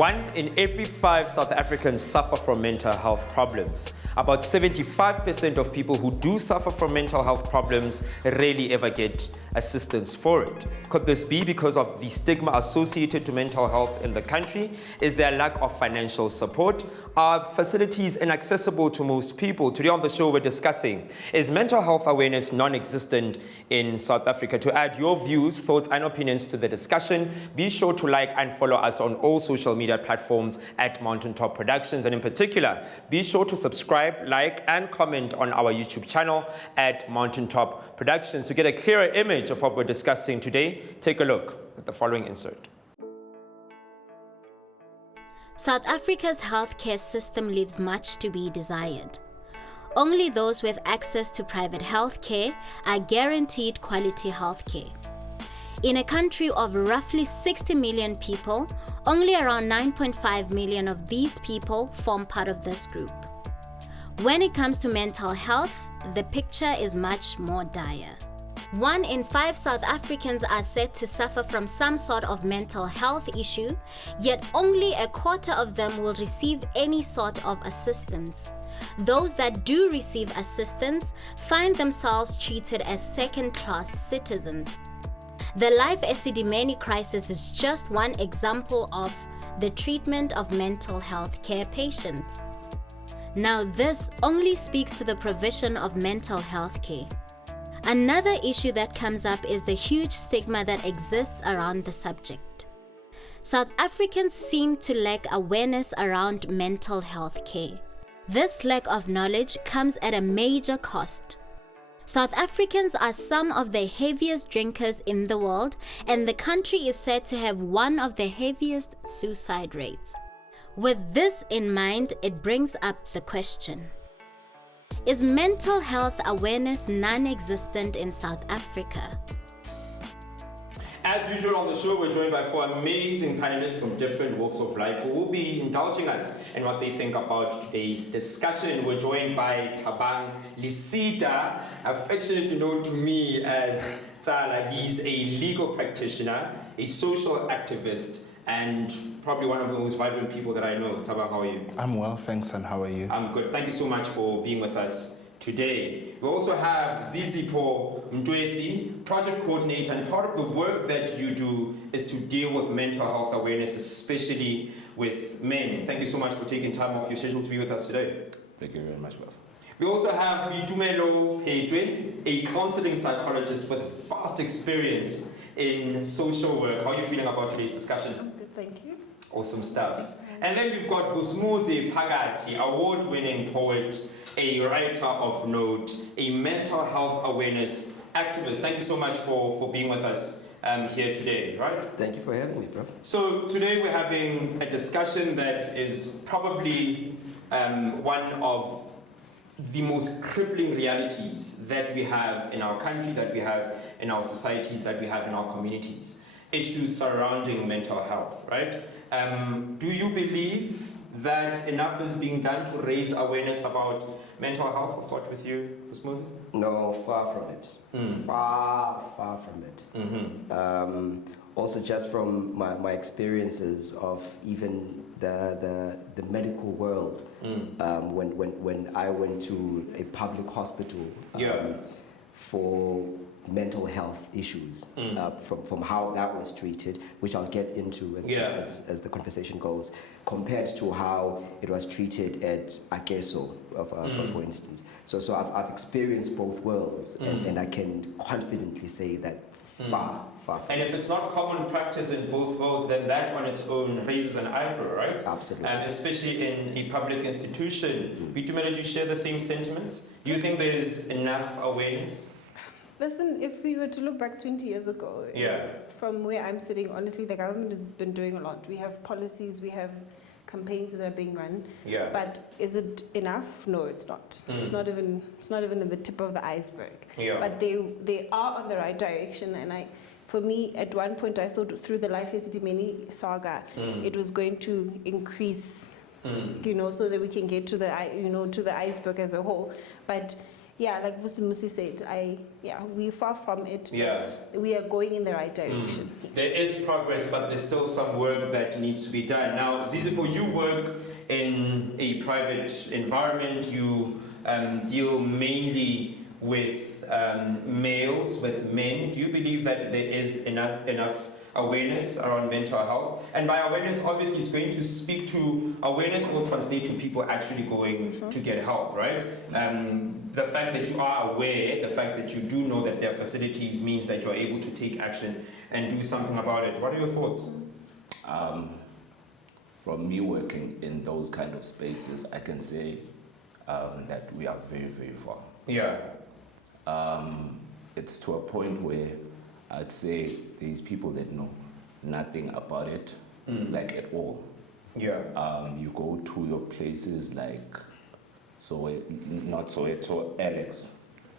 1 in every 5 South Africans suffer from mental health problems. About 75% of people who do suffer from mental health problems rarely ever get assistance for it. Could this be because of the stigma associated to mental health in the country? Is there a lack of financial support? Are facilities inaccessible to most people? Today on the show we're discussing, is mental health awareness non-existent in South Africa? To add your views, thoughts and opinions to the discussion, be sure to like and follow us on all social media platforms at Mountaintop Productions, and in particular, be sure to subscribe, like and comment on our YouTube channel at Mountaintop Productions. To get a clearer image of what we're discussing today, take a look at the following insert. South Africa's healthcare system leaves much to be desired. Only those with access to private healthcare are guaranteed quality healthcare. In a country of roughly 60 million people, only around 9.5 million of these people form part of this group. When it comes to mental health, the picture is much more dire. 1 in 5 South Africans are said to suffer from some sort of mental health issue, yet only a quarter of them will receive any sort of assistance. Those that do receive assistance find themselves treated as second-class citizens. The Life Esidimeni crisis is just one example of the treatment of mental health care patients. Now, this only speaks to the provision of mental health care. Another issue that comes up is the huge stigma that exists around the subject. South Africans seem to lack awareness around mental health care. This lack of knowledge comes at a major cost. South Africans are some of the heaviest drinkers in the world, and the country is said to have one of the heaviest suicide rates. With this in mind, it brings up the question: is mental health awareness non-existent in South Africa? As usual on the show, we're joined by 4 amazing panelists from different walks of life who will be indulging us in what they think about today's discussion. We're joined by Thabang Lisita, affectionately known to me as Tsala. He's a legal practitioner, a social activist, and probably one of the most vibrant people that I know. Thabang, how are you? I'm well, thanks, and how are you? I'm good. Thank you so much for being with us today. We also have Zizipo Mdwesi, project coordinator, and part of the work that you do is to deal with mental health awareness, especially with men. Thank you so much for taking time off your schedule to be with us today. Thank you very much, Wilf. We also have Bitumelo Pedwe, a counseling psychologist with vast experience in social work. How are you feeling about today's discussion? I'm good, thank you. Awesome stuff. And then we've got Vusumuzi Phakathi, award-winning poet, a writer of note, a mental health awareness activist. Thank you so much for being with us here today, right? Thank you for having me, bro. So today we're having a discussion that is probably one of the most crippling realities that we have in our country, that we have in our societies, that we have in our communities. Issues surrounding mental health, right? Do you believe that enough is being done to raise awareness about mental health? I'll start with you, Usmuzi. No, far from it. Far from it. Mm-hmm. Also, just from my experiences of even the medical world, when I went to a public hospital for mental health issues, from how that was treated, which I'll get into as the conversation goes, compared to how it was treated at Akeso, for instance. So I've experienced both worlds, and I can confidently say that far from And if it's not common practice in both worlds, then that on its own raises an eyebrow, right? Absolutely. Especially in a public institution. Bitumelo, do you share the same sentiments? Do you think there's enough awareness? Listen, if we were to look back 20 years ago, from where I'm sitting, honestly, the government has been doing a lot. We have policies, we have campaigns that are being run. But is it enough? No, it's not. It's not even in the tip of the iceberg. But they are on the right direction, and for me, at one point, I thought through the Life Esidimeni saga, it was going to increase, so that we can get to the iceberg as a whole. But like Vusimusi said, we're far from it, Yeah. but we are going in the right direction. Yes. There is progress, but there's still some work that needs to be done. Now, Zizipo, you work in a private environment. You deal mainly with males, with men. Do you believe that there is enough awareness around mental health? And by awareness, obviously, it's going to speak to awareness will translate to people actually going to get help, right? The fact that you are aware, the fact that you do know that there are facilities means that you are able to take action and do something about it. What are your thoughts? From me working in those kind of spaces, I can say that we are very, very far. Yeah. It's to a point where I'd say there's people that know nothing about it, like at all. Yeah. You go to your places like not Soweto, Alex.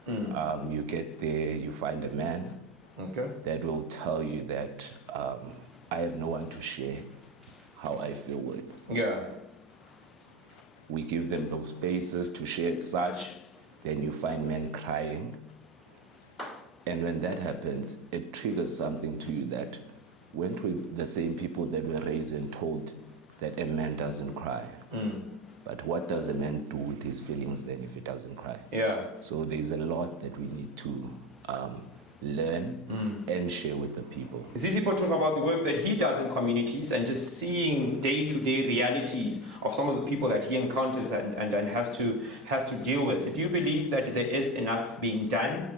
You get there, you find a man that will tell you that I have no one to share how I feel with. Yeah. We give them those spaces to share such, then you find men crying. And when that happens, it triggers something to you that weren't we the same people that were raised and told that a man doesn't cry? But what does a man do with his feelings then if he doesn't cry? Yeah. So there's a lot that we need to learn and share with the people. Zizipo talk about the work that he does in communities and just seeing day-to-day realities of some of the people that he encounters and has to deal with. Do you believe that there is enough being done?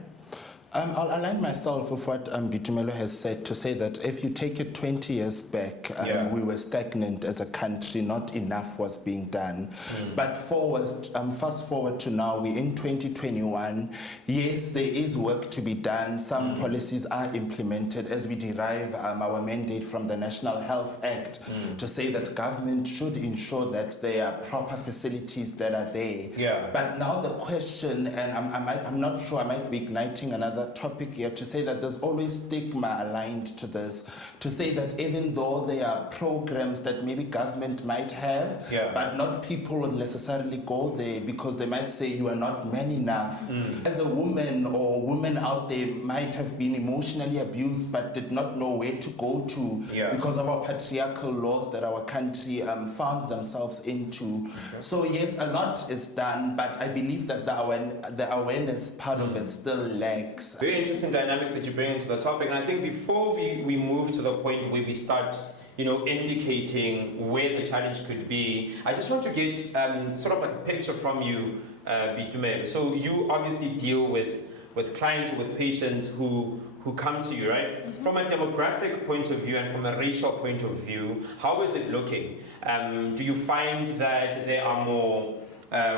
I'll align myself with what Bitumelo has said, to say that if you take it 20 years back, we were stagnant as a country, not enough was being done. But fast forward to now, we're in 2021. Yes, there is work to be done. Some policies are implemented as we derive our mandate from the National Health Act to say that government should ensure that there are proper facilities that are there. Yeah. But now the question, and I'm not sure, I might be igniting another topic here, to say that there's always stigma aligned to this, to say that even though there are programs that maybe government might have, but not people will necessarily go there because they might say you are not man enough. As a woman or women out there might have been emotionally abused but did not know where to go to because of our patriarchal laws that our country found themselves into. So yes, a lot is done, but I believe that the awareness part of it still lacks. Very interesting dynamic that you bring into the topic, and I think before we move to the point where we start, indicating where the challenge could be, I just want to get sort of like a picture from you, Bitumelo. So you obviously deal with clients, with patients who come to you, right? From a demographic point of view and from a racial point of view, how is it looking? Do you find that there are more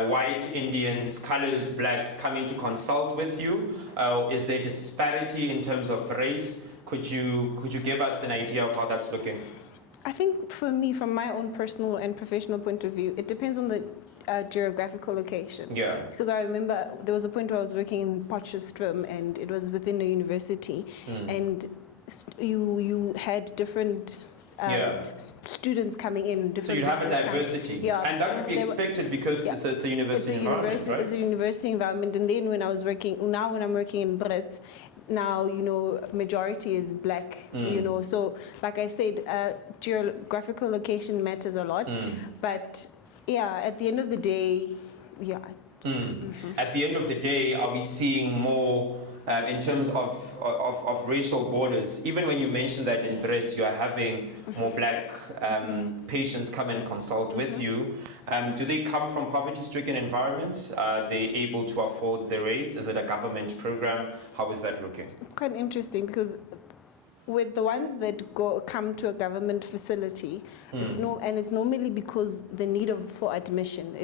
white Indians, coloreds, blacks coming to consult with you? Is there disparity in terms of race? Could you give us an idea of how that's looking? I think for me, from my own personal and professional point of view, it depends on the geographical location. Yeah. Because I remember there was a point where I was working in Potchefstroom and it was within a university, and you had different students coming in. So you have a diversity, and that would be expected because it's a university environment, right? It's a university environment, and then when I'm working in Brits, now majority is black. So like I said, geographical location matters a lot, but at the end of the day, At the end of the day, are we seeing more in terms of racial borders? Even when you mention that in Brits, you are having more black patients come and consult with you. Do they come from poverty-stricken environments? Are they able to afford the rates? Is it a government program? How is that looking? It's quite interesting because with the ones that come to a government facility, it's normally because the need for admission.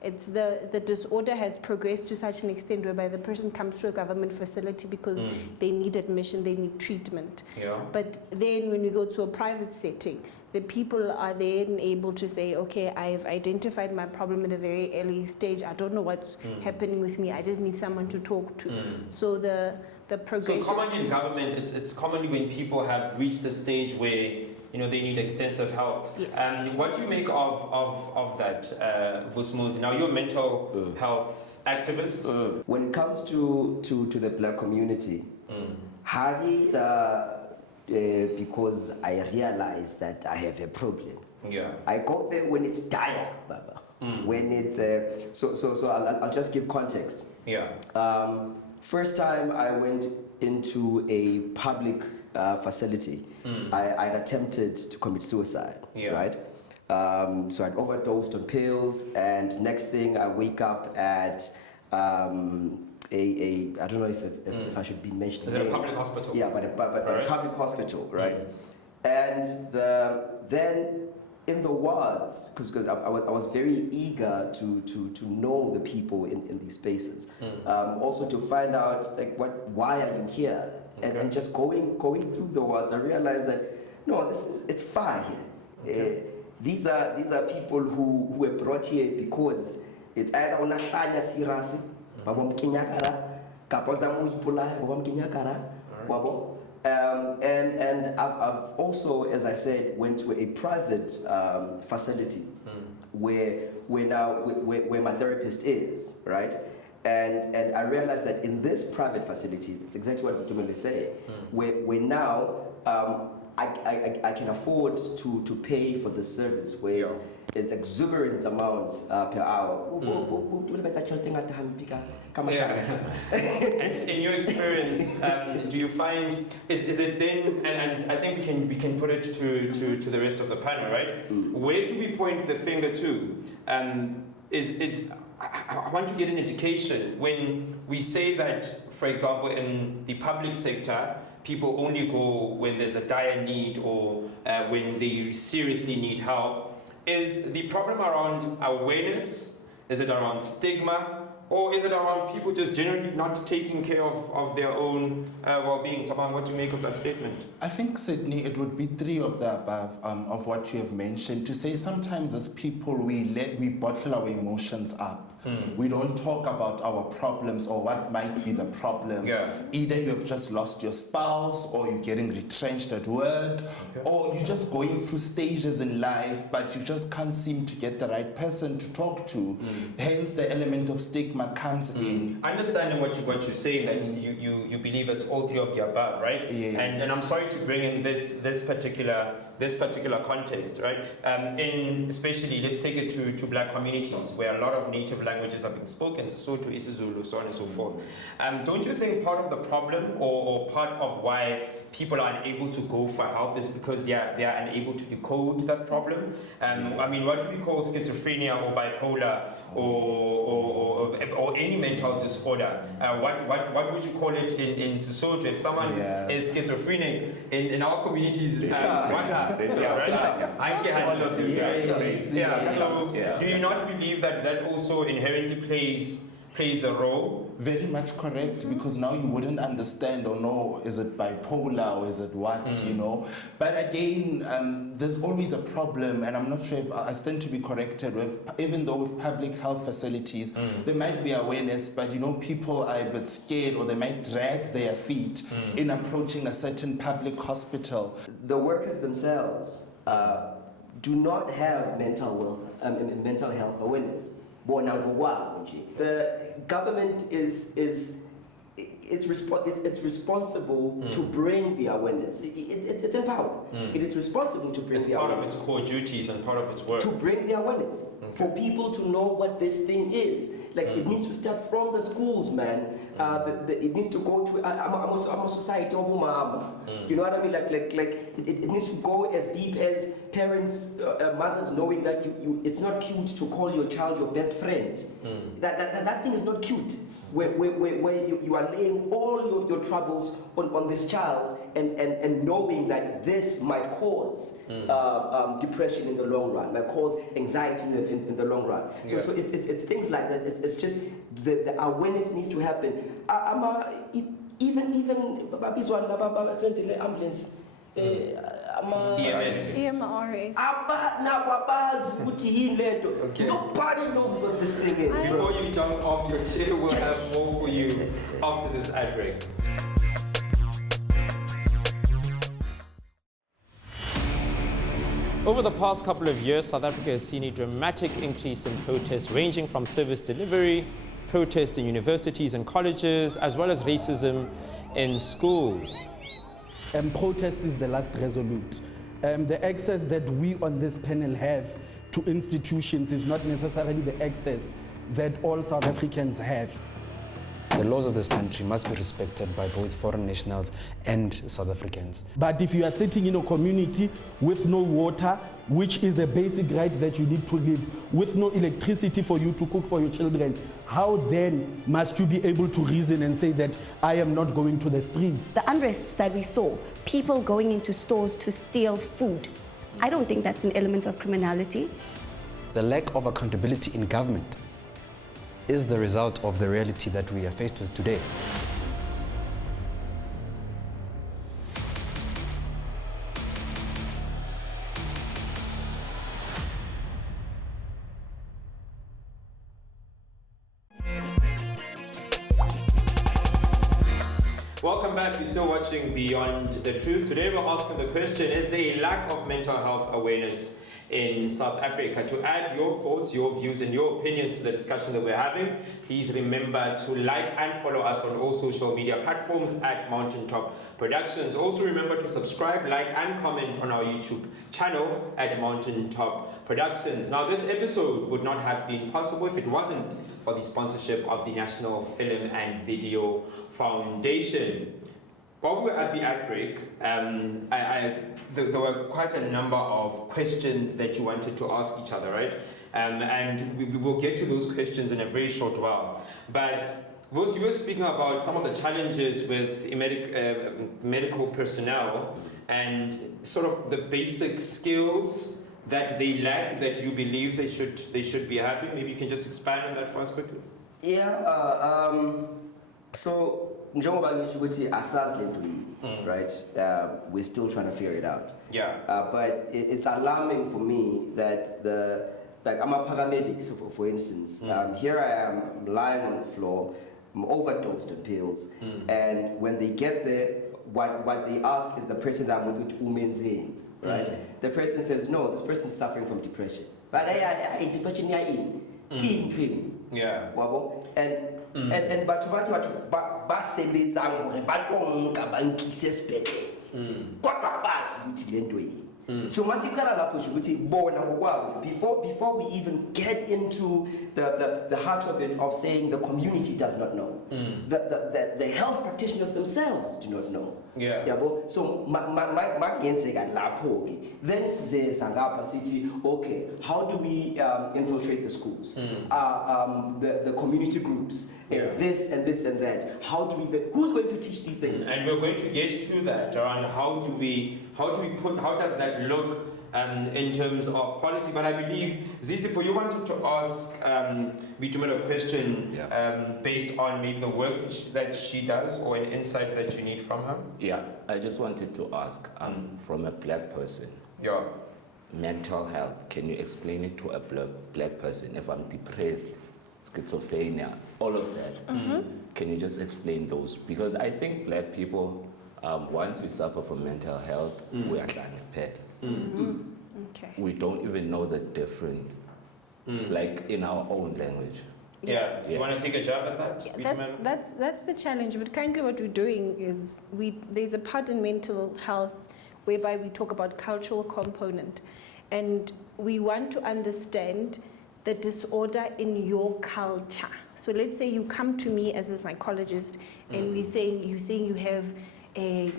It's the disorder has progressed to such an extent whereby the person comes to a government facility because they need admission, they need treatment. But then when we go to a private setting, the people are then able to say, okay, I've identified my problem at a very early stage. I don't know what's happening with me. I just need someone to talk to. So the progression. So commonly in government, it's commonly when people have reached a stage where they need extensive help. Yes. What do you make of that, Vusmuzi? Now you're a mental health activist? When it comes to the black community, because I realize that I have a problem. Yeah. I go there when it's dire, Baba. When it's so I'll just give context. Yeah. First time I went into a public facility, I'd attempted to commit suicide. Yeah. Right. So I'd overdosed on pills, and next thing I wake up at I don't know if I should be mentioning. Is it a public hospital? Yeah, but right. a public hospital, right? And then in the wards, because I was very eager to know the people in these spaces, also to find out like why are you here, and just going through the wards, I realized that no, it's far here. Okay. These are people who were brought here because it's either unahlanya sirasi baba mkinyakara kapoza muipula baba mkinyakara wabo. And I've also, as I said, went to a private facility where my therapist is, right? And I realized that in this private facility, it's exactly what Mutumele said, where now I can afford to pay for the service, where it's exuberant amounts per hour. And in your experience, do you find is it then? And I think we can put it to the rest of the panel, right? Where do we point the finger to? I want to get an indication when we say that, for example, in the public sector, people only go when there's a dire need or when they seriously need help. Is the problem around awareness? Is it around stigma? Or is it around people just generally not taking care of their own well-being? Taban, what do you make of that statement? I think, Sydney, it would be three of the above of what you have mentioned. To say sometimes as people, we bottle our emotions up. We don't talk about our problems or what might be the problem. Yeah. Either you have just lost your spouse, or you're getting retrenched at work, or you're just going through stages in life, but you just can't seem to get the right person to talk to. Hence, the element of stigma comes in. Understanding what you're saying, that you believe it's all three of the above, right? Yes. And I'm sorry to bring in this particular context, right? Especially, let's take it to black communities where a lot of native languages are being spoken, Sesotho, isiZulu, so on and so forth. Don't you think part of the problem or part of why people are unable to go for help is because they are unable to decode that problem? I mean, what do we call schizophrenia or bipolar or any mental disorder? What would you call it in Sesotho? If someone is schizophrenic in our communities, So do you not believe that also inherently plays a role? Very much correct, because now you wouldn't understand or know, is it bipolar or is it what, you know? But again, there's always a problem, and I'm not sure if I stand to be corrected with, even though with public health facilities, there might be awareness, but you know, people are a bit scared, or they might drag their feet in approaching a certain public hospital. The workers themselves do not have mental health awareness. The government is responsible to bring the awareness. It's empowered. It is responsible to bring the awareness. It's part of its core duties and part of its work. To bring the awareness. For people to know what this thing is. Like, it needs to start from the schools, man. It needs to go to I'm a society. You know what I mean? Like it needs to go as deep as parents, mothers knowing that it's not cute to call your child your best friend. That thing is not cute. Where you are laying all your troubles on this child and knowing that this might cause depression in the long run, might cause anxiety in the long run. So it's things like that. It's just the awareness needs to happen. Even ambulance. EMS. EMRS. Nobody knows what this thing is. Before you jump off your chair, we'll have more for you after this ad break. Over the past couple of years, South Africa has seen a dramatic increase in protests ranging from service delivery protests in universities and colleges, as well as racism in schools. Protest is the last resolute. The access that we on this panel have to institutions is not necessarily the access that all South Africans have. The laws of this country must be respected by both foreign nationals and South Africans. But if you are sitting in a community with no water, which is a basic right that you need to live, with no electricity for you to cook for your children, how then must you be able to reason and say that I am not going to the streets? The unrests that we saw, people going into stores to steal food, I don't think that's an element of criminality. The lack of accountability in government is the result of the reality that we are faced with today. Welcome back. You're still watching Beyond the Truth. Today we're asking the question, is there a lack of mental health awareness in South Africa? To add your thoughts, your views and your opinions to the discussion that we're having, please remember to like and follow us on all social media platforms at Mountaintop Productions. Also remember to subscribe, like and comment on our YouTube channel at Mountaintop Productions. Now this episode would not have been possible if it wasn't for the sponsorship of the National Film and Video Foundation. While we were at the ad break, there were quite a number of questions that you wanted to ask each other, right? And we will get to those questions in a very short while. But you were speaking about some of the challenges with medical personnel and sort of the basic skills that they lack, that you believe they should be having. Maybe you can just expand on that for us quickly. Yeah. So. Right? We're still trying to figure it out. Yeah. But it's alarming for me that I'm a paramedic, so for instance. Here I am, lying on the floor, I'm overdosed on pills, and when they get there, what they ask is the person that I'm with, umenzi, right? The person says, no, this person is suffering from depression. But depression yeah. And but basebenza ngore batonka bankise sibhedlela kodwa bazi ukuthi lento yini. So masiqala lapho nje ukuthi bona ngokwabo before we even get into the heart of it, of saying the community does not know, the health practitioners themselves do not know. Yeah. Yabo, so magenzeka lapho ke then size sangapha sithi okay, how do we infiltrate the schools, the community groups, this and this and that, how do we who's going to teach these things? And we're going to get to that around how does that look in terms of policy. But I believe Zizipo, you wanted to ask Bitumela a question based on maybe the work that she does or an insight that you need from her. Yeah, I just wanted to ask from a black person. Yeah. Mental health, can you explain it to a black person? If I'm depressed, schizophrenia, all of that, can you just explain those? Because I think black people, once we suffer from mental health, we are pet. Okay. We don't even know the difference, like in our own language. Yeah. You want to take a jab at that? Yeah, that's the challenge. But currently, what we're doing is there's a part in mental health whereby we talk about cultural component, and we want to understand the disorder in your culture. So let's say you come to me as a psychologist, and you're saying you have a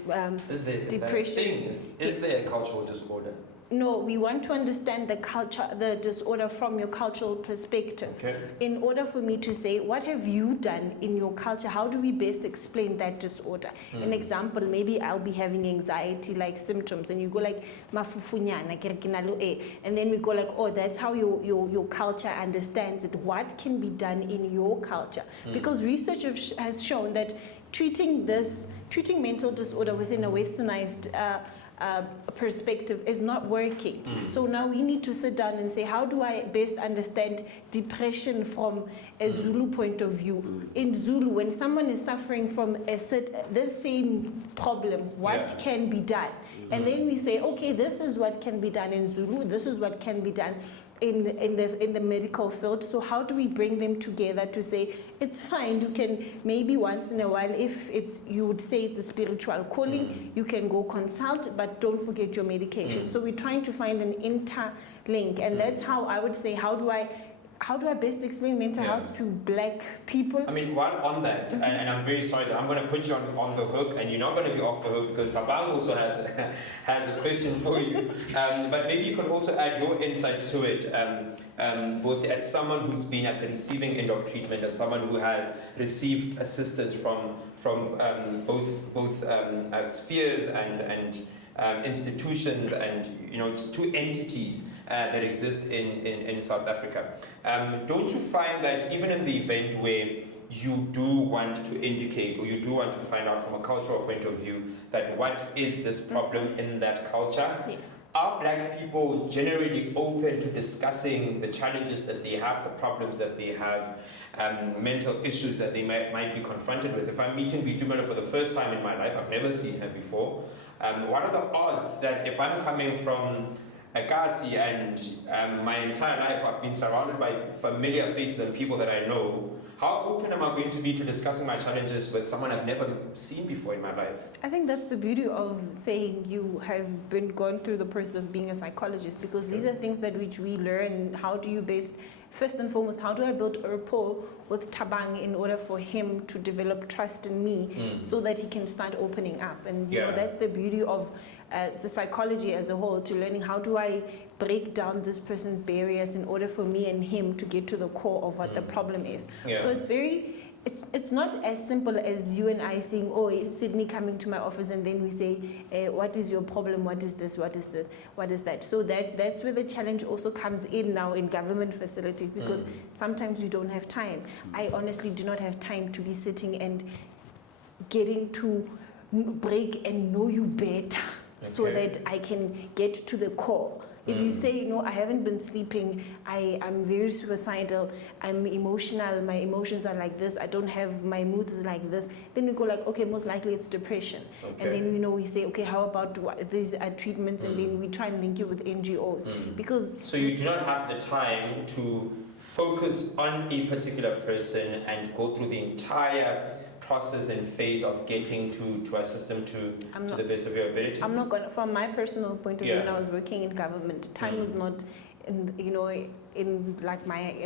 depression. Is there a cultural disorder? No, we want to understand the culture, the disorder from your cultural perspective. Okay. In order for me to say, what have you done in your culture? How do we best explain that disorder? An example, maybe I'll be having anxiety-like symptoms, and you go like, mafufunyana, and then we go like, oh, that's how your culture understands it. What can be done in your culture? Because research has shown that treating mental disorder within a westernized perspective is not working. So now we need to sit down and say, how do I best understand depression from a Zulu point of view? In Zulu, when someone is suffering from the same problem, what can be done? And then we say, okay, this is what can be done in Zulu, this is what can be done. in the medical field. So how do we bring them together to say it's fine? You can maybe once in a while, if you would say it's a spiritual calling, you can go consult, but don't forget your medication. So we're trying to find an interlink, and that's how I would say, how do I best explain mental health to black people? I mean, while on that, and I'm very sorry, I'm going to put you on the hook, and you're not going to be off the hook because Tabang also has a question for you. But maybe you can also add your insights to it, Vosi, as someone who's been at the receiving end of treatment, as someone who has received assistance from both spheres and institutions and two entities that exist in South Africa. Don't you find that even in the event where you do want to indicate or you do want to find out from a cultural point of view that what is this problem in that culture, yes, are black people generally open to discussing the challenges that they have, the problems that they have, mental issues that they might be confronted with? If I'm meeting Bitumelo for the first time in my life, I've never seen her before, what are the odds that if I'm coming from Agasi and my entire life I've been surrounded by familiar faces and people that I know, how open am I going to be to discussing my challenges with someone I've never seen before in my life? I think that's the beauty of saying you have gone through the process of being a psychologist, because these are things that which we learn. How do you first and foremost, how do I build a rapport with Tabang in order for him to develop trust in me so that he can start opening up? And you know, that's the beauty of the psychology as a whole, to learning how do I break down this person's barriers in order for me and him to get to the core of what the problem is. So it's not as simple as you and I saying, oh, Sydney coming to my office, and then we say, what is your problem? What is this? What is this? What is that? So that's where the challenge also comes in now in government facilities, because sometimes you don't have time. I honestly do not have time to be sitting and getting to break and know you better so that I can get to the core. If you say, I haven't been sleeping, I'm very suicidal, I'm emotional, my emotions are like this, I don't have, my mood is like this, then we go like, okay, most likely it's depression. And then we say, okay, how about these treatments, and then we try and link you with NGOs. Because so you do not have the time to focus on a particular person and go through the entire process and phase of getting to a system to the best of your abilities? I'm not going to, from my personal point of view, when I was working in government, time was not in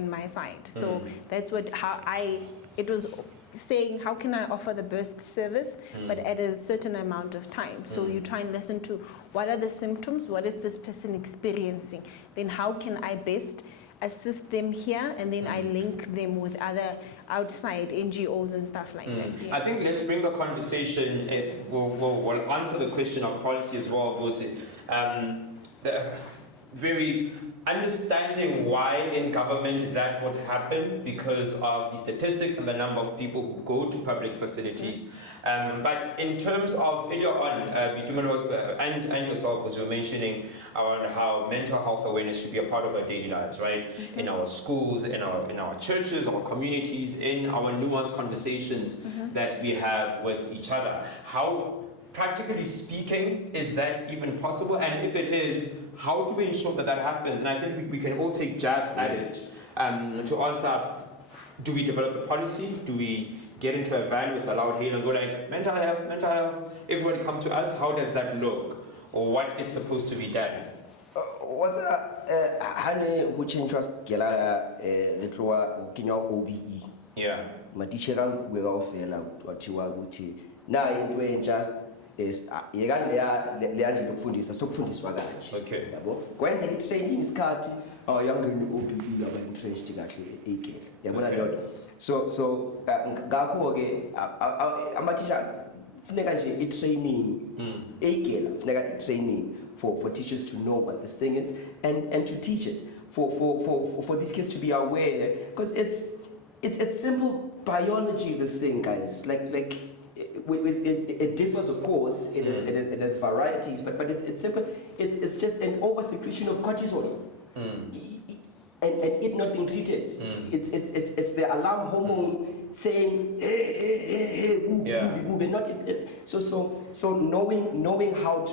my side. So that's it was saying, how can I offer the best service, but at a certain amount of time. So you try and listen to what are the symptoms, what is this person experiencing, then how can I best assist them here, and then I link them with other outside NGOs and stuff like that. I think let's bring the conversation, we'll answer the question of policy as well, Vosi. Very understanding why in government that would happen because of the statistics and the number of people who go to public facilities. But in terms of earlier on, and yourself, as you were mentioning, on how mental health awareness should be a part of our daily lives, right? In our schools, in our churches, our communities, in our nuanced conversations that we have with each other. How, practically speaking, is that even possible? And if it is, how do we ensure that happens? And I think we can all take jabs at it to answer, do we develop a policy? Do we get into a van with a loud hail and go like, mental health, everybody come to us? How does that look? Or what is supposed to be done? What's which interest OBE? Yeah. Matishera wegawufela wathiwa ukuthi na into entsha is leyazi lokufundisa sokufundiswa kanje. Okay. Yabo. Kwenza i-training isikhathi awuyangeni OBE aba entrenched kahle egere. Yabona lento. So ngakho ke amathisha funeka nje i-training egere funeka i-training for teachers to know what this thing is and to teach it for these kids to be aware, because it's simple biology, this thing, guys. Like it differs, of course. It has varieties, but it's simple. It's just an oversecretion of cortisol, and it not being treated. It's the alarm hormone saying, hey, not so knowing how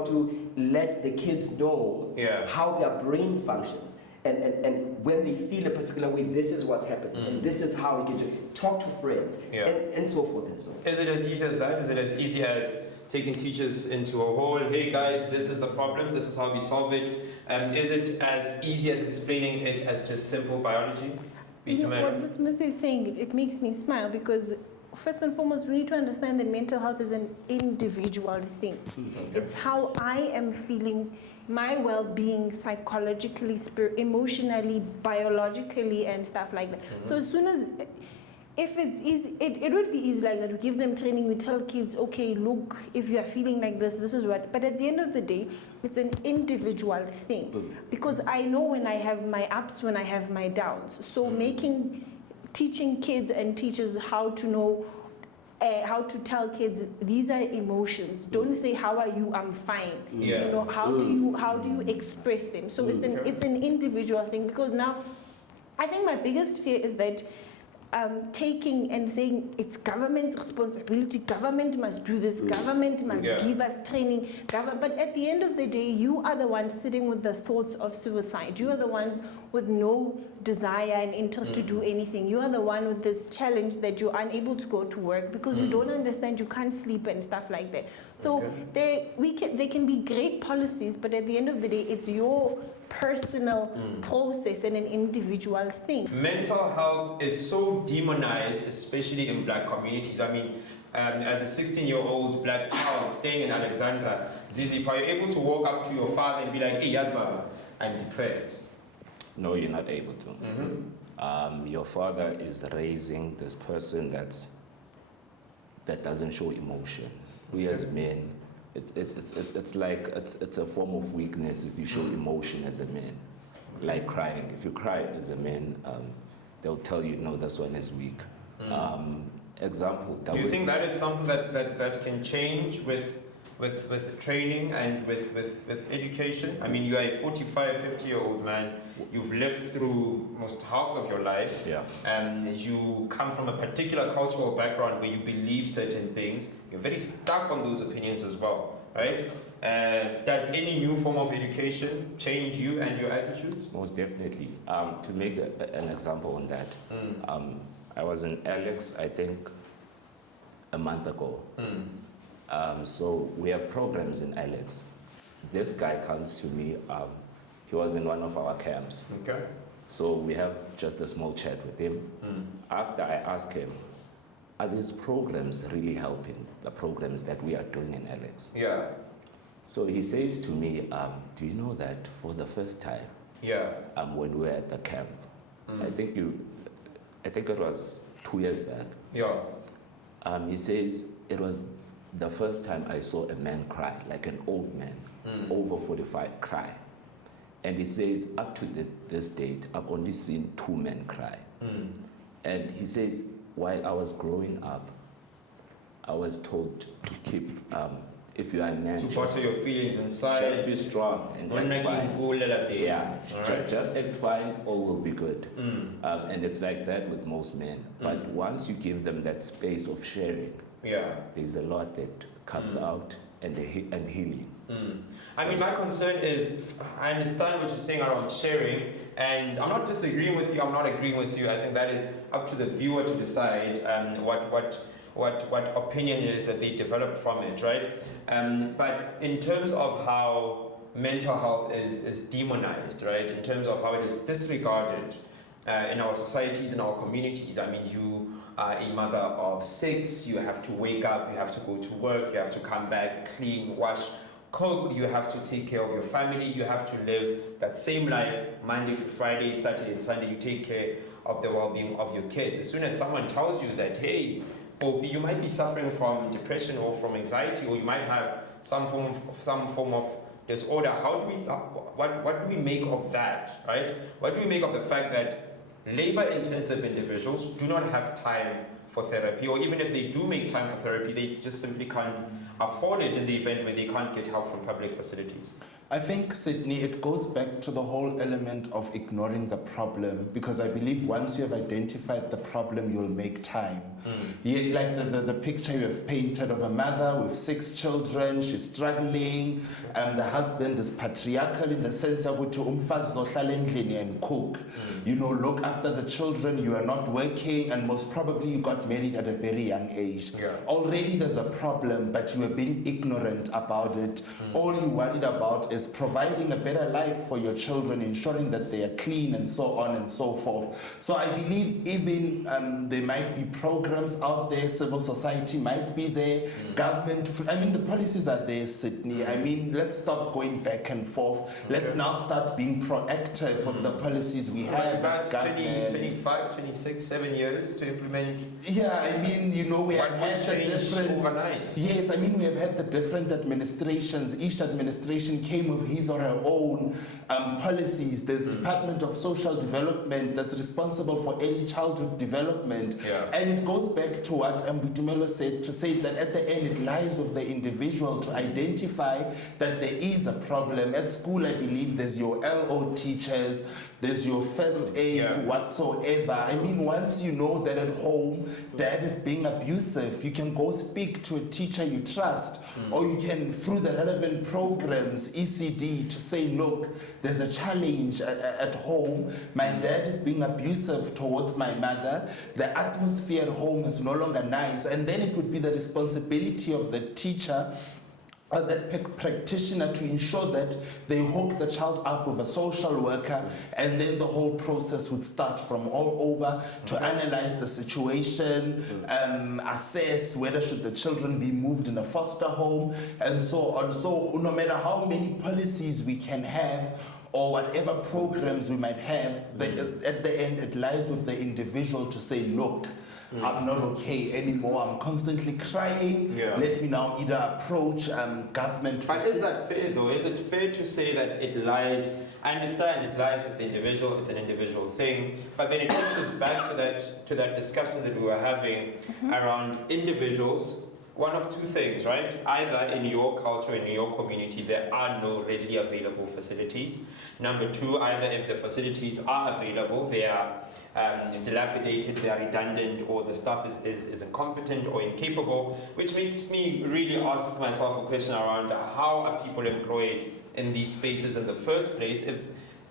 to let the kids know how their brain functions. And when they feel a particular way, this is what's happening, and this is how we can talk to friends, and so forth and so on. Is it as easy as that? Is it as easy as taking teachers into a hall? Hey guys, this is the problem, this is how we solve it. Is it as easy as explaining it as just simple biology? What Ms. is saying, it makes me smile because first and foremost, we need to understand that mental health is an individual thing. It's how I am feeling, my well-being psychologically, emotionally, biologically, and stuff like that. So as soon as, if it's easy, it would be easy like that. We give them training, we tell kids, okay, look, if you are feeling like this, this is what. But at the end of the day, it's an individual thing. Because I know when I have my ups, when I have my downs. So teaching kids and teachers how to know, how to tell kids these are emotions. Don't say how are you? I'm fine. You know, how do you express them? So it's an individual thing, because now I think my biggest fear is that taking and saying it's government's responsibility, government must do this, government must give us training, but at the end of the day, you are the ones sitting with the thoughts of suicide. You are the ones with no desire and interest to do anything. You are the one with this challenge that you're unable to go to work because you don't understand, you can't sleep and stuff like that. So they can be great policies, but at the end of the day, it's your personal process and an individual thing. Mental health is so demonized, especially in black communities. I mean, as a 16-year-old black child staying in Alexandra, Zizi, are you able to walk up to your father and be like, hey, yes, Baba, I'm depressed? No, you're not able to. Your father is raising this person that doesn't show emotion. We as men, it's like it's a form of weakness if you show emotion as a man, like crying. If you cry as a man, they'll tell you no, this one is weak. Example. Do you think that is something that can change with training and with education? I mean, you are a 45, 50-year-old man. You've lived through most half of your life. And you come from a particular cultural background where you believe certain things. You're very stuck on those opinions as well, right? Does any new form of education change you and your attitudes? Most definitely. To make an example on that, I was in Alex, I think, a month ago. So we have programs in Alex. This guy comes to me, he was in one of our camps. Okay. So we have just a small chat with him. After I ask him, are these programs really helping, the programs that we are doing in Alex? Yeah. So he says to me, do you know that for the first time, when we were at the camp, I think it was 2 years back. He says it was the first time I saw a man cry, like an old man, over 45 cry. And he says, up to this date, I've only seen 2 men cry. And he says, while I was growing up, I was told to keep, if you are a man, to bottle your feelings inside. Just be strong and act fine. Just act fine, all will be good. And it's like that with most men. But once you give them that space of sharing, there's a lot that comes out and healing. I mean, my concern is, I understand what you're saying around sharing, and I'm not disagreeing with you, I'm not agreeing with you. I think that is up to the viewer to decide what opinion it is that they develop from it, right? But in terms of how mental health is demonized, right? In terms of how it is disregarded in our societies, in our communities. I mean, you are a mother of 6, you have to wake up, you have to go to work, you have to come back, clean, wash, cook, you have to take care of your family, you have to live that same life Monday to Friday, Saturday and Sunday. You take care of the well-being of your kids. As soon as someone tells you that, hey, Bobby, you might be suffering from depression or from anxiety, or you might have some form of disorder, what do we make of that, right? What do we make of the fact that labor-intensive individuals do not have time for therapy, or even if they do make time for therapy, they just simply can't afford it in the event where they can't get help from public facilities? I think, Sydney, it goes back to the whole element of ignoring the problem, because I believe once you have identified the problem, you'll make time. Yeah, like the picture you have painted of a mother with 6 children, she's struggling, and the husband is patriarchal in the sense that umfazi uzohlala endlini and cook. You know, look after the children, you are not working, and most probably you got married at a very young age. Already there's a problem, but you are being ignorant about it. All you worried about is providing a better life for your children, ensuring that they are clean and so on and so forth. So I believe even there might be programs out there, civil society might be there, government, I mean the policies are there, Sydney. I mean, let's stop going back and forth. Let's now start being proactive with the policies we have as government. 25, 26, 7 years to implement. Yeah, I mean, you know, we have had the different overnight. Yes, I mean, we have had the different administrations. Each administration came with his or her own policies. There's the Department of Social Development that's responsible for early childhood development. And it goes back to what Mbutumelo said, to say that at the end it lies with the individual to identify that there is a problem. At school, I believe there's your LO teachers, there's your first aid whatsoever. I mean, once you know that at home dad is being abusive, you can go speak to a teacher you trust, or you can, through the relevant programs, ECD, to say, look, there's a challenge at home. My dad is being abusive towards my mother. The atmosphere at home is no longer nice. And then it would be the responsibility of the teacher or that practitioner to ensure that they hook the child up with a social worker, and then the whole process would start from all over to analyze the situation, assess whether should the children be moved in a foster home, and so on. So no matter how many policies we can have, or whatever programs we might have, at the end it lies with the individual to say, look, I'm not okay anymore, I'm constantly crying, let me now either approach government. But is that fair though? Is it fair to say that it lies, I understand it lies with the individual, it's an individual thing, but then it takes us back to that discussion that we were having around individuals. One of two things, right? Either in your culture, in your community, there are no readily available facilities. Number two, either if the facilities are available, they are dilapidated, they are redundant, or the staff is incompetent or incapable, which makes me really ask myself a question around how are people employed in these spaces in the first place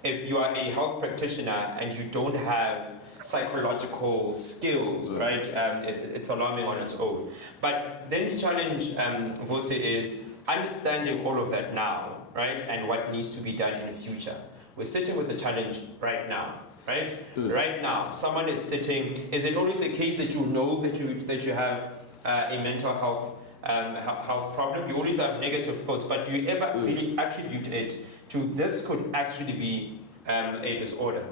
if you are a health practitioner and you don't have psychological skills, right? It's alarming on its own. But then the challenge, Vose, is understanding all of that now, right? And what needs to be done in the future. We're sitting with the challenge right now, right? Right now, someone is sitting. Is it always the case that you know that you have a mental health problem? You always have negative thoughts, but do you ever really attribute it to this could actually be a disorder?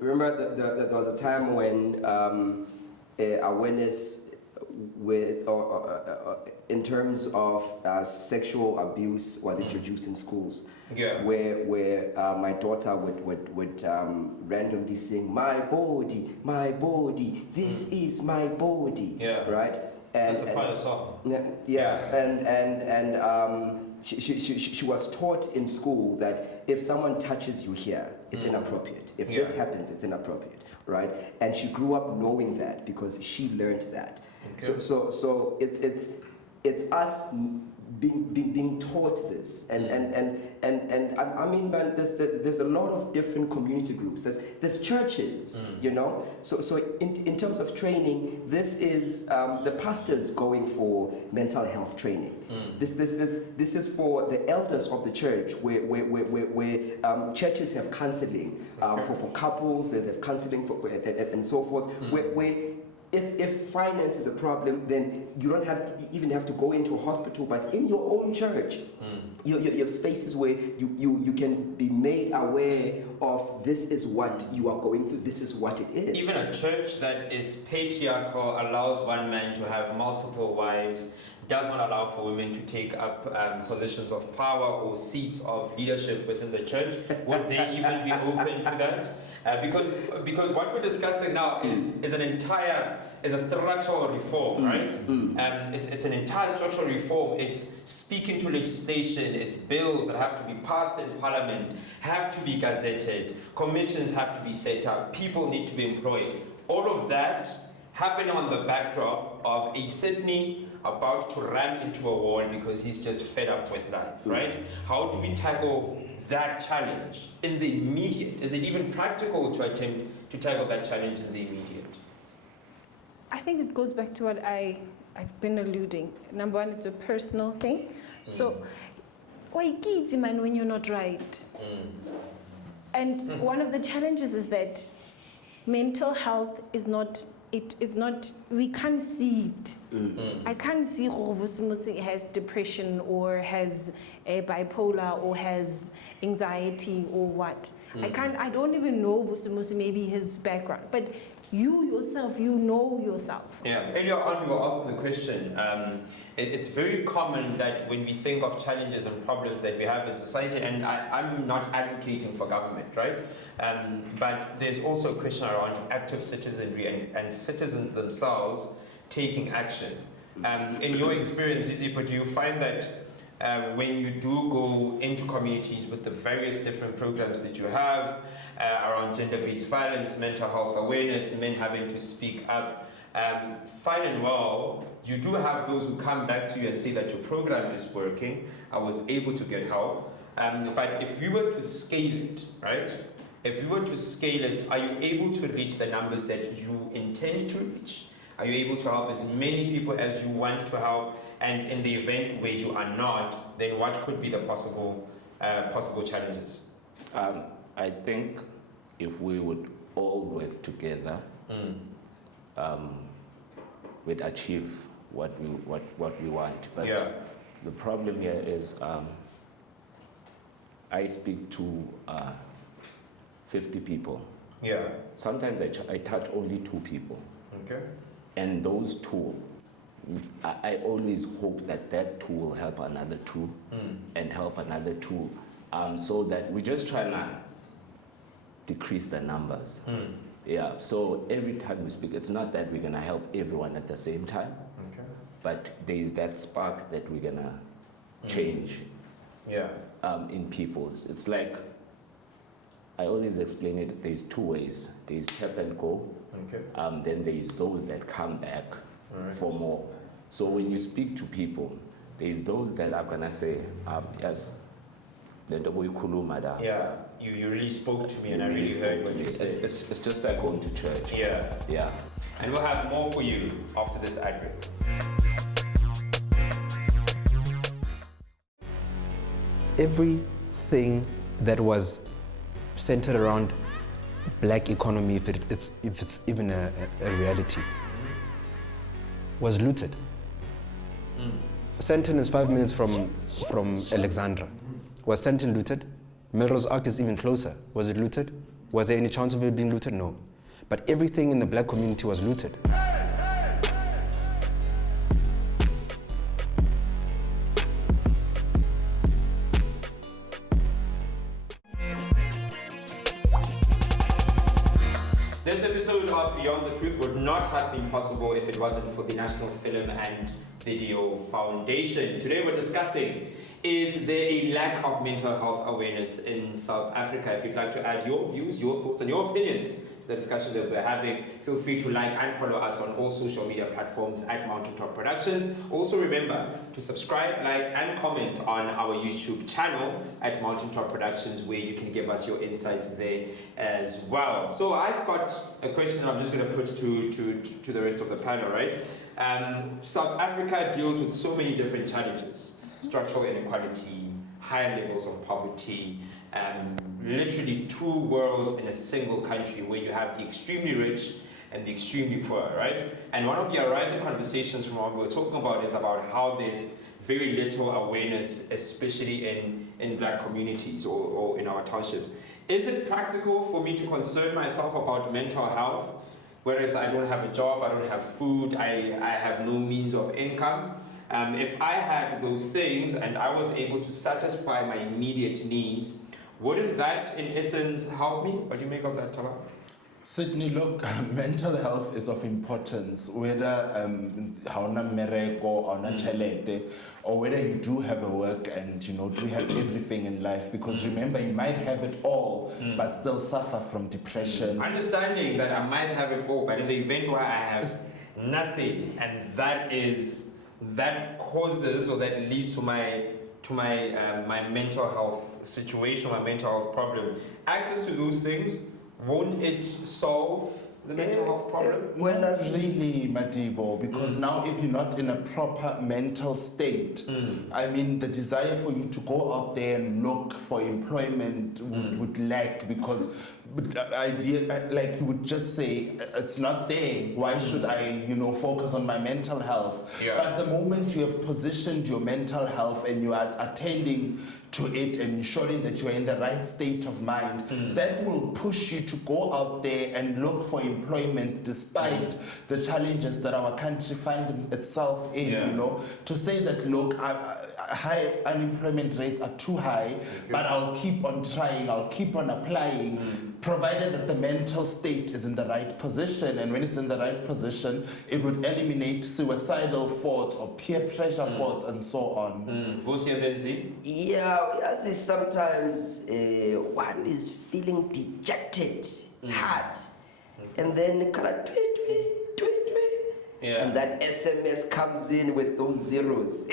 Remember there was a time when awareness in terms of sexual abuse was introduced in schools, where my daughter would randomly sing, my body, this is my body, right? And, that's a fire song. She was taught in school that if someone touches you here, it's inappropriate. If this happens, it's inappropriate, right? And she grew up knowing that because she learned that. So it's us being taught this, and I mean, man, there's a lot of different community groups. There's churches, you know. So in terms of training, this is the pastors going for mental health training. This is for the elders of the church, where churches have counseling for couples. They have counseling for and so forth. Where if finance is a problem, then you don't even have to go into a hospital, but in your own church, you have spaces where you can be made aware of this is what you are going through, this is what it is. Even a church that is patriarchal allows one man to have multiple wives, does not allow for women to take up positions of power or seats of leadership within the church. Would they even be open to that? Because what we're discussing now is a structural reform, right? It's an entire structural reform. It's speaking to legislation, it's bills that have to be passed in Parliament, have to be gazetted, commissions have to be set up, people need to be employed. All of that happening on the backdrop of a Sydney about to run into a wall because he's just fed up with life, right? How do we tackle that challenge in the immediate? Is it even practical to attempt to tackle that challenge in the immediate? I think it goes back to what I've been alluding. Number one, it's a personal thing. So, why kids, man, when you're not right? And one of the challenges is that mental health is not. It's not, we can't see it. I can't see Rovusimusi has depression or has a bipolar or has anxiety or what. I don't even know Vusimusi, maybe his background. But you yourself, you know yourself. Yeah, earlier on we were asking the question, it's very common that when we think of challenges and problems that we have in society, and I'm not advocating for government, right? But there's also a question around active citizenry and citizens themselves taking action. In your experience, Izipho, do you find that when you do go into communities with the various different programs that you have around gender-based violence, mental health awareness, men having to speak up, fine and well, you do have those who come back to you and say that your program is working, I was able to get help. But if you were to scale it, right? If you were to scale it, are you able to reach the numbers that you intend to reach? Are you able to help as many people as you want to help? And in the event where you are not, then what could be the possible challenges? I think if we would all work together, we'd achieve what we want. But the problem here is I speak to 50 people. Yeah. Sometimes I touch only 2 people. Okay. And those 2, I always hope that 2 will help another 2 and help another 2, so that we just try to decrease the numbers. Yeah, so every time we speak, it's not that we're gonna help everyone at the same time, but there's that spark that we're gonna change in people. It's like, I always explain it, there's 2 ways. There's tap and go, then there's those that come back for more. So when you speak to people, there's those that are gonna say, yes, yeah, you really spoke to me and I really heard what you said. It's just like going to church. Yeah. And we'll have more for you after this ad break. Everything that was centered around black economy, if it's even a reality, was looted. Sandton is 5 minutes from Alexandra. Was Sandton looted? Melrose Arc is even closer. Was it looted? Was there any chance of it being looted? No. But everything in the black community was looted. This episode of Beyond the Truth would not have been possible if it wasn't for the National Film and Video Foundation. Today we're discussing, is there a lack of mental health awareness in South Africa? If you'd like to add your views, your thoughts and your opinions to the discussion that we're having, feel free to like and follow us on all social media platforms at Mountaintop Productions. Also remember to subscribe, like and comment on our YouTube channel at Mountaintop Productions, where you can give us your insights there as well. So I've got a question I'm just going to put to the rest of the panel, right? South Africa deals with so many different challenges: structural inequality, high levels of poverty, literally 2 worlds in a single country, where you have the extremely rich and the extremely poor, right? And one of the arising conversations from what we're talking about is about how there's very little awareness, especially in black communities or in our townships. Is it practical for me to concern myself about mental health, whereas I don't have a job, I don't have food, I have no means of income? If I had those things and I was able to satisfy my immediate needs, Wouldn't that, in essence, help me? What do you make of that, Tala? Sydney, look, mental health is of importance, whether hauna mereko or na chelete, or whether you do have a work and do have everything in life. Because remember, you might have it all, but still suffer from depression. Understanding that I might have it all, but in the event where I have nothing, and that causes or that leads to my mental health situation, my mental health problem. Access to those things, won't it solve the mental health problem? Well, not really, Madibo, because now if you're not in a proper mental state, I mean, the desire for you to go out there and look for employment would lack, because like you would just say, it's not there. Why should I, focus on my mental health? Yeah. But the moment you have positioned your mental health and you are attending to it and ensuring that you are in the right state of mind, that will push you to go out there and look for employment despite the challenges that our country finds itself in, To say that, look, high unemployment rates are too high, but I'll keep on trying, I'll keep on applying, provided that the mental state is in the right position. And when it's in the right position, it would eliminate suicidal thoughts or peer pressure thoughts and so on. Yeah, yes, sometimes one is feeling dejected. It's hard. And then kind of tweet. Yeah. And that SMS comes in with those zeros.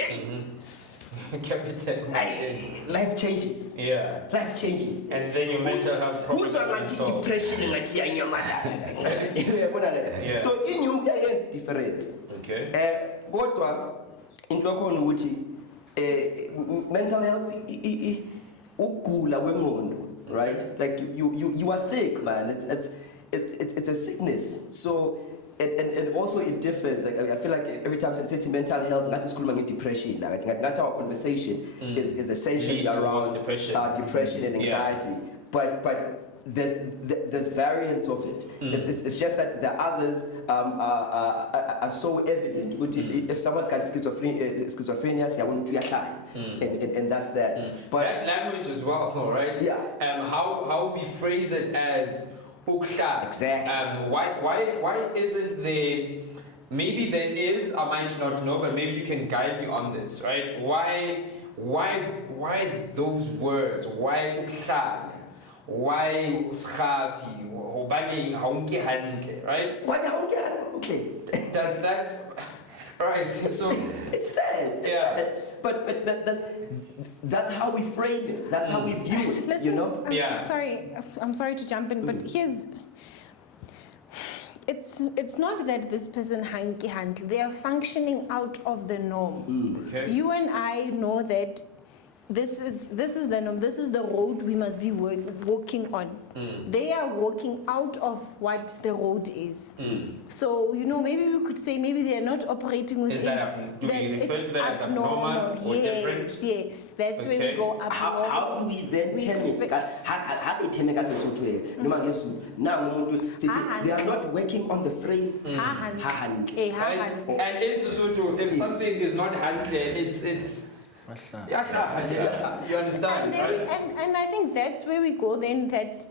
Life changes. Yeah. Life changes. And then your mental health problems. Who's got depression in your mind? Yeah. So in you, there is difference. Okay. Mental health, right? Like you are sick, man. It's a sickness. So and also it differs. Like I feel like every time I say mental health, not just depression. That's our conversation is essentially around depression and anxiety. But there's variants of it. It's just that the others are so evident. If someone's got schizophrenia, and that's that. But that language as well, right? Yeah. How we phrase it as ukla. Exactly. Why isn't there? Maybe there is. I might not know, but maybe you can guide me on this, right? Why those words? Why ukla? Why schafi? Right? Does that right? So it's sad. Sad. But that's how we frame it. That's how we view it. Listen, I'm sorry to jump in, but here's. It's not that this person hanky hand. They are functioning out of the norm. Okay. You and I know that. This is the norm. This is the road we must be walking on. They are walking out of what the road is. So maybe we could say maybe they are not operating within. Is that do we refer to that as abnormal or different? Yes, that's where we go up. How do we then term it? How do we term it as a software? They are not working on the frame. And in Sesotho, if something is not handled, it's you understand, right? And I think that's where we go then, that's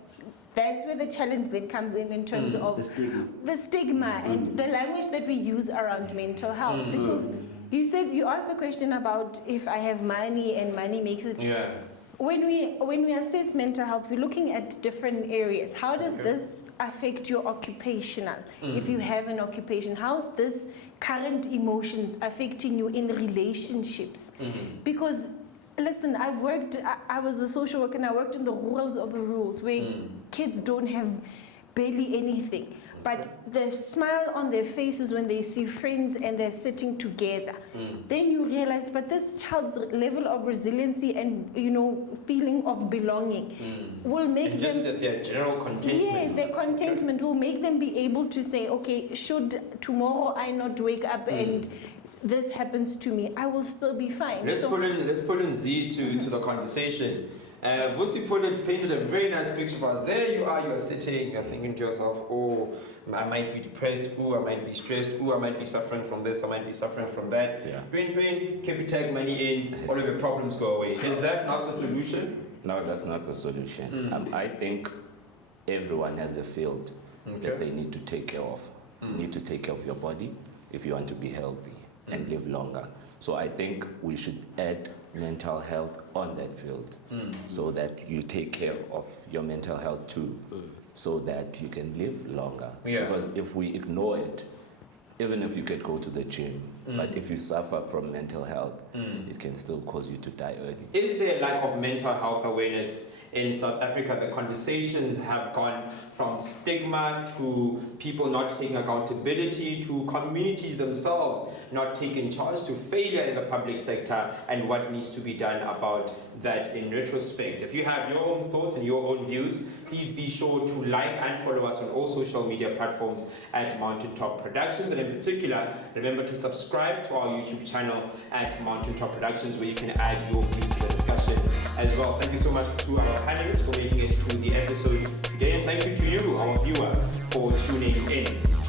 where the challenge then comes in terms of the stigma and the language that we use around mental health. Because you asked the question about if I have money and money makes it. Yeah. When we assess mental health, we're looking at different areas. How does this affect your occupational? If you have an occupation, how's this current emotions affecting you in relationships? Because, listen, I was a social worker and I worked in the rurals of the rurals where kids don't have barely anything. But the smile on their faces when they see friends and they're sitting together, then you realize, but this child's level of resiliency and feeling of belonging will make and them. Just their general contentment. Yes, their contentment will make them be able to say, okay, should tomorrow I not wake up and this happens to me, I will still be fine. Let's put in Z to the conversation. Vusi painted a very nice picture for us. There you are sitting, you're thinking to yourself, oh, I might be depressed, oh, I might be stressed, oh, I might be suffering from this, I might be suffering from that. Brain, keep your tag money in, all of your problems go away. Is that not the solution? No, that's not the solution. I think everyone has a field that they need to take care of. You need to take care of your body if you want to be healthy and live longer. So I think we should add mental health on that field so that you take care of your mental health too, so that you can live longer. Because if we ignore it, even if you could go to the gym, but if you suffer from mental health, it can still cause you to die early. Is there a lack of mental health awareness in South Africa? The conversations have gone from stigma to people not taking accountability to communities themselves not taking charge to failure in the public sector and what needs to be done about that in retrospect. If you have your own thoughts and your own views, please be sure to like and follow us on all social media platforms at Mountaintop Productions. And in particular, remember to subscribe to our YouTube channel at Mountaintop Productions, where you can add your views to the discussion as well. Thank you so much to our panelists for making it to the episode today, and thank you to you, our viewer, for tuning in.